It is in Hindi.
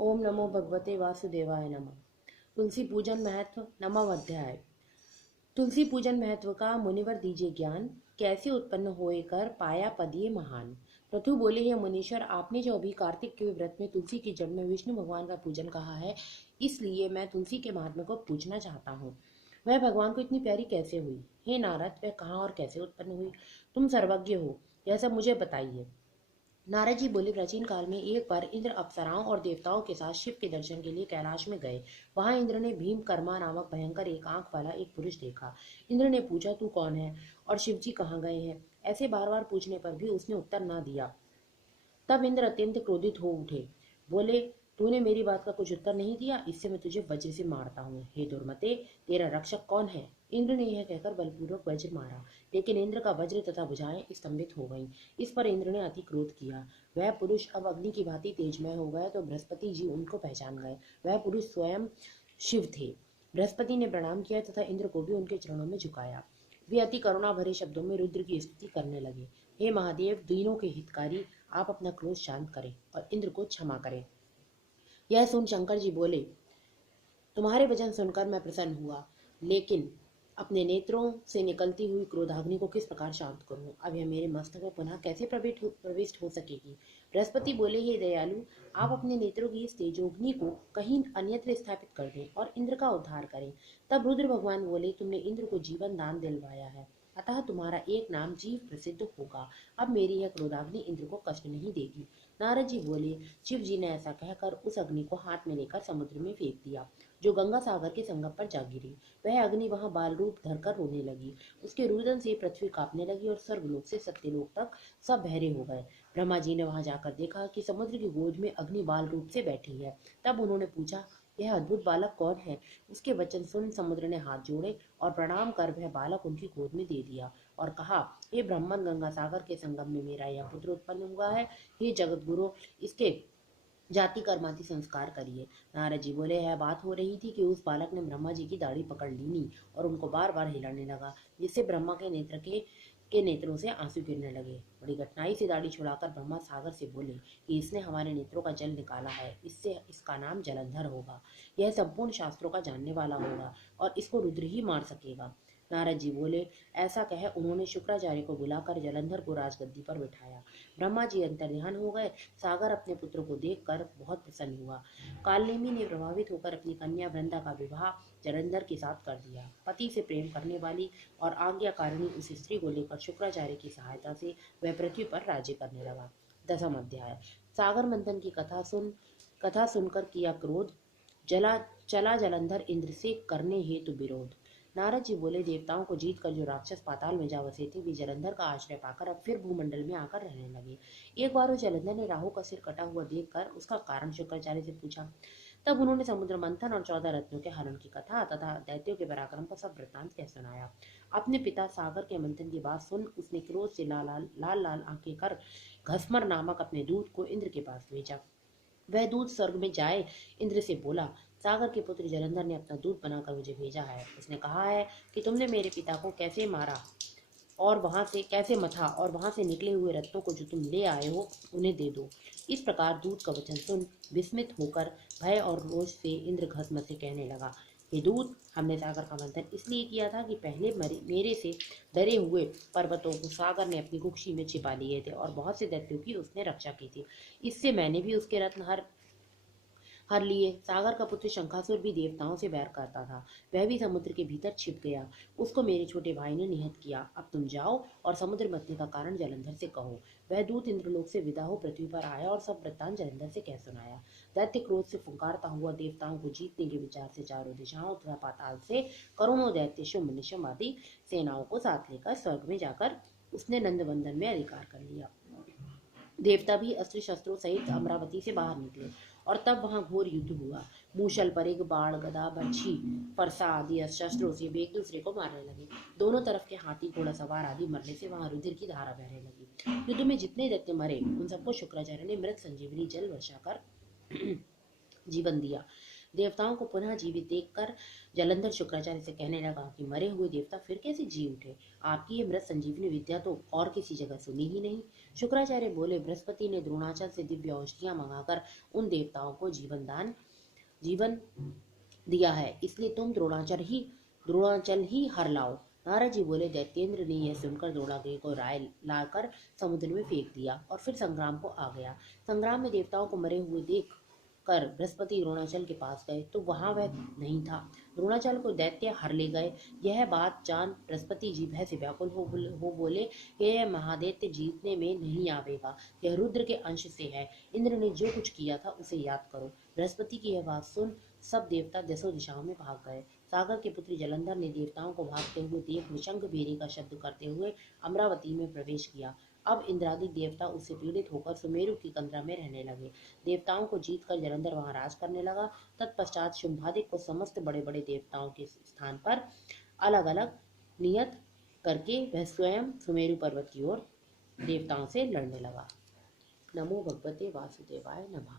ओम नमो भगवते वासुदेवाय नमः। तुलसी पूजन महत्व नवम अध्याय। तुलसी पूजन महत्व का मुनिवर दीजिए ज्ञान, कैसे उत्पन्न होए कर पाया पद ये महान। पृथु बोले, हे मुनीश्वर, आपने जो अभी कार्तिक के व्रत में तुलसी की जड़ में विष्णु भगवान का पूजन कहा है, इसलिए मैं तुलसी के महात्म्य को पूछना चाहता हूँ। वह भगवान को इतनी प्यारी कैसे हुई? हे नारद, वह कहाँ और कैसे उत्पन्न हुई? तुम सर्वज्ञ हो, यह सब मुझे बताइए। नारद जी बोले, प्राचीन काल में एक बार इंद्र अप्सराओं और देवताओं के साथ शिव के दर्शन के लिए कैलाश में गए। वहां इंद्र ने भीमकर्मा नामक भयंकर एक आंख वाला एक पुरुष देखा। इंद्र ने पूछा, तू कौन है और शिव जी कहाँ गए हैं? ऐसे बार बार पूछने पर भी उसने उत्तर न दिया। तब इंद्र अत्यंत क्रोधित हो उठे। बोले, तूने मेरी बात का कुछ उत्तर नहीं दिया, इससे मैं तुझे वज्र से मारता हूँ। हे दुर्मते, तेरा रक्षक कौन है? इंद्र ने यह कहकर बलपूर्वक वज्र मारा, लेकिन इंद्र का वज्र तथा भुजाएं स्तंभित हो गईं। इस पर इंद्र ने अति क्रोध किया। वह पुरुष अब अग्नि की भांति तेजमय हो गया तो बृहस्पति जी उनको पहचान गए। वह पुरुष स्वयं शिव थे। बृहस्पति ने प्रणाम किया तथा इंद्र को भी उनके चरणों में झुकाया। वे अति करुणा भरे शब्दों में रुद्र की स्तुति करने लगे। हे महादेव, दीनों के हितकारी, आप अपना क्रोध शांत करें और इंद्र को क्षमा करें। यह सुन शंकर जी बोले, तुम्हारे वचन सुनकर मैं प्रसन्न हुआ, लेकिन अपने नेत्रों से निकलती हुई क्रोधाग्नि को किस प्रकार शांत करूं? अब यह मेरे मस्तक में पुनः कैसे प्रविष्ट हो सकेगी? बृहस्पति बोले, हे दयालु, आप अपने नेत्रों की इस तेजोग्नि को कहीं अन्यत्र स्थापित कर दें और इंद्र का उद्धार करें। तब रुद्र भगवान बोले, तुमने इंद्र को जीवन दान दिलवाया है, अतः तुम्हारा एक नाम जीव प्रसिद्ध होगा। अब मेरी यह क्रोधाग्नि इंद्र को कष्ट नहीं देगी। नारद जी बोले, शिव जी ने ऐसा कहकर उस अग्नि को हाथ में लेकर समुद्र में फेंक दिया, जो गंगा सागर के संगम पर जा गिरी। वह अग्नि वहां बाल रूप धरकर रोने लगी। उसके रुदन से पृथ्वी कांपने लगी और स्वर्गलोक से सत्यलोक तक सब बहरे हो गए। ब्रह्मा जी ने वहां जाकर देखा कि समुद्र की गोद में अग्नि बाल रूप से बैठी है। तब उन्होंने पूछा, यह अद्भुत बालक कौन है? उसके वचन सुन समुद्र ने हाथ जोड़े और प्रणाम कर वह बालक उनकी गोद में दे दिया और कहा, हे ब्राह्मण, गंगा सागर के संगम में मेरा यह पुत्र उत्पन्न हुआ है। हे जगत गुरु, इसके जाति कर्माति संस्कार करिए। नारद जी बोले, यह बात हो रही थी कि उस बालक ने ब्रह्मा जी की दाढ़ी पकड़ ली और उनको बार बार हिलाने लगा, जिससे ब्रह्मा के नेत्रों से आंसू गिरने लगे। बड़ी कठिनाई से दाढ़ी छुड़ाकर ब्रह्मा सागर से बोले कि इसने हमारे नेत्रों का जल निकाला है, इससे इसका नाम जलंधर होगा। यह संपूर्ण शास्त्रों का जानने वाला होगा और इसको रुद्र ही मार सकेगा। नारद जी बोले, ऐसा कह उन्होंने शुक्राचार्य को बुलाकर जलंधर को राजगद्दी पर बिठाया। ब्रह्मा जी अंतर्ध्यान हो गए। सागर अपने पुत्र को देखकर बहुत प्रसन्न हुआ। कालनेमी ने प्रभावित होकर अपनी कन्या वृंदा का विवाह जलंधर के साथ कर दिया। पति से प्रेम करने वाली और आज्ञाकारिणी उस स्त्री को लेकर शुक्राचार्य की सहायता से वह पृथ्वी पर राज्य करने लगा। दसम अध्याय। सागर मंथन की कथा सुनकर किया क्रोध, चला जलंधर इंद्र से करने हेतु विरोध। नारद जी बोले, देवताओं को जीत कर जो राक्षस पाताल में जा बसे थे, वे जलंधर का आश्रय पाकर अब फिर भूमंडल में आकर रहने लगे। एक बार उस जलंधर ने राहु का सिर कटा हुआ देखकर उसका कारण शुक्राचार्य से पूछा। तब उन्होंने समुद्र मंथन और 14 रत्नों के हरण की कथा तथा दैत्यों के पराक्रम का सब वृत्तांत कह सुनाया। अपने पिता सागर के मंथन की बात सुन उसने क्रोध से लाल लाल आंखें कर घसमर नामक अपने दूत को इंद्र के पास भेजा। वह दूत स्वर्ग में जाए इंद्र से बोला, सागर के पुत्र जलंधर ने अपना दूत बनाकर मुझे भेजा है। उसने कहा है कि तुमने मेरे पिता को कैसे मारा और वहां से कैसे मथा और वहां से निकले हुए रत्नों को जो तुम ले आए हो उन्हें दे दो। इस प्रकार दूत का वचन सुन विस्मित होकर भय और रोष से इंद्र घसमत से कहने लगा, हे दूत, हमने सागर का मंथन इसलिए किया था कि पहले मेरे से डरे हुए पर्वतों को सागर ने अपनी कुक्षी में छिपा लिए थे और बहुत से दैत्यों की उसने रक्षा की थी। इससे मैंने भी उसके रत्न हर लिए। सागर का पुत्र शंखासुर भी देवताओं से बैर करता था, वह भी समुद्र के भीतर छिप गया। उसको मेरे छोटे भाई ने निहत किया। अब तुम जाओ और समुद्र मथने का कारण जलंधर से कहो। वह दूत इंद्रलोक से विदा हो पृथ्वी पर आया और सब वृत्तांत जलंधर से कह सुनाया। दैत्य क्रोध से फुंकारता हुआ देवताओं को जीतने के विचार से चारों दिशाओं तथा पाताल से करोड़ों दैत्य शुंभ निशुंभ आदि सेनाओं को साथ लेकर स्वर्ग में जाकर उसने नंदवंदन में अधिकार कर लिया। देवता भी अस्त्र शस्त्रों सहित अमरावती से बाहर निकले और तब वहां घोर युद्ध हुआ। मूषल, परिघ, बाण, गदा, बर्छी, फरसा आदि शस्त्रों से वे एक दूसरे को मारने लगे। दोनों तरफ के हाथी, घोड़ा सवार आदि मरने से वहां रुधिर की धारा बहने लगी। युद्ध में जितने दैत्य मरे उन सबको शुक्राचार्य ने मृत संजीवनी जल वर्षा कर जीवन दिया। देवताओं को पुनः जीवित देखकर जलंधर शुक्राचार्य से कहने लगा कि मरे हुए देवता फिर कैसे जी उठे? आपकी ये मृत संजीवनी विद्या तो और किसी जगह सुनी ही नहीं। शुक्राचार्य बोले, बृहस्पति ने द्रोणाचल से दिव्य औषधियां मंगाकर उन देवताओं को जीवन दिया है, इसलिए तुम द्रोणाचल ही हर लाओ। नारद जी बोले, दैत्येंद्र ने यह सुनकर द्रोणाग्नि को राय लाकर समुद्र में फेंक दिया और फिर संग्राम को आ गया। संग्राम में देवताओं को मरे हुए देख कर बृहस्पति द्रोणाचल के पास गए तो वहां वह नहीं था। द्रोणाचल को दैत्य हर ले गए। यह बात जान बृहस्पति जी भय से व्याकुल हो बोले कि यह महादैत्य जीतने में नहीं आवेगा, यह रुद्र के अंश से है। इंद्र ने जो कुछ किया था उसे याद करो। बृहस्पति की यह बात सुन सब देवता दसों दिशाओं में भाग गए। सागर के पुत्री जलंधर ने देवताओं को भागते हुए देख निशंक बेरी का शब्द करते हुए अमरावती में प्रवेश किया। अब इंद्रादि देवता उससे पीड़ित होकर सुमेरु की कंदरा में रहने लगे। देवताओं को जीतकर जलंधर वहां राज करने लगा। तत्पश्चात शुंभादिक को समस्त बड़े बड़े देवताओं के स्थान पर अलग अलग नियत करके वह स्वयं सुमेरु पर्वत की ओर देवताओं से लड़ने लगा। नमो भगवते वासुदेवाय नमः।